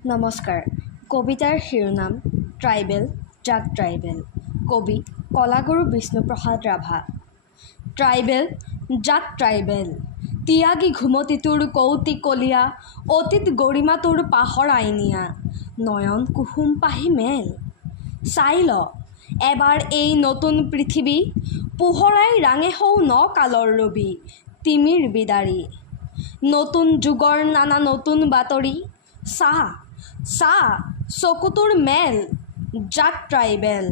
নমস্কাৰ। কবিতাৰ শিৰোনাম ট্ৰাইবেল জাক ট্ৰাইবেল। কবি কলাগুৰু বিষ্ণুপ্ৰসাদ ৰাভা। ট্ৰাইবেল জাক ট্ৰাইবেল, ত্যাগী ঘুমতি তোৰ কৌতি কলীয়া, অতীত গৰিমা তোৰ পাহৰাই নিয়া, নয়ন কুহুম পাহি মেল। চাই ল এবাৰ এই নতুন পৃথিৱী, পোহৰাই ৰাঙে হও ন কালৰ ৰবি, তিমিৰ বিদাৰী। নতুন যুগৰ নানা নতুন বাতৰি, চা চা চকুটোৰ মেল। জাক ট্ৰাইবেল,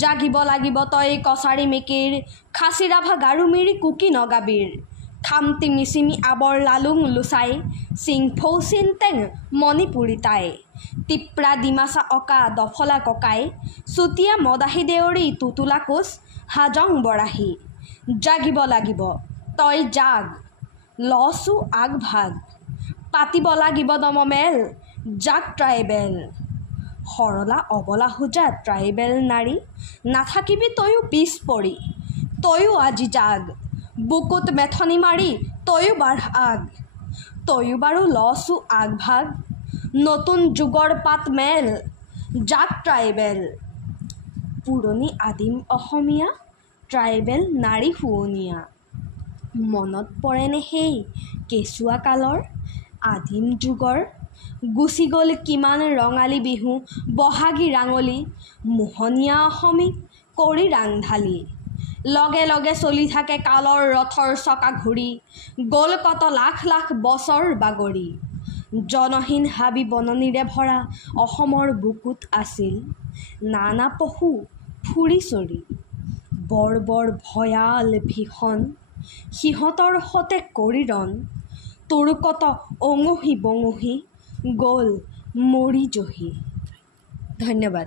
জাগিব লাগিব তই কছাৰী মিকিৰ, খাচী ৰাভা গাৰো মিৰি কুকি নগাবীৰ, খামটি মিচিমি আবৰ লালুং লুচাই, চিংফৌ চিনটেং মণিপুৰী তাই, টিপ্ৰা ডিমাচা অকা দফলা ককাই, চুতীয়া মদাহী দেউৰী তুতুলা কোচ, হাজং বৰাহী। জাগিব লাগিব তই জাগ, লচো আগভাগ, পাতিব লাগিব দমমেল। জাক ট্ৰাইবেল, সৰলা অবলা হোজা ট্ৰাইবেল নাৰী, নাথাকিবি তয়ো পিছ পৰি, তয়ো আজি জাগ, বুকুত মেথনি মাৰি তয়ো বাঢ় আগ, তয়ো বাৰু লচো আগভাগ, নতুন যুগৰ পাত মেল। জাক ট্ৰাইবেল, পুৰণি আদিম অসমীয়া ট্ৰাইবেল নাৰী শুৱনীয়া, মনত পৰেনে সেই কেঁচুৱা কালৰ আদিম যুগৰ, গুচি গ'ল কিমান ৰঙালী বিহু বহাগী ৰাঙলী, মোহনীয়া অসমীক কৰি ৰাংঢালী, লগে লগে চলি থাকে কালৰ ৰথৰ চকা ঘূৰি, গ'ল কত লাখ লাখ বছৰ বাগৰি, জনহীন হাবি বননিৰে ভৰা অসমৰ বুকুত আছিল নানা পশু ফুৰি চৰি, বৰ বৰ ভয়াল ভীষণ সিহঁতৰ সতে কৰি ৰণ, তোৰ কত অঙহী বঙহী গ'ল মৰি জহি। ধন্যবাদ।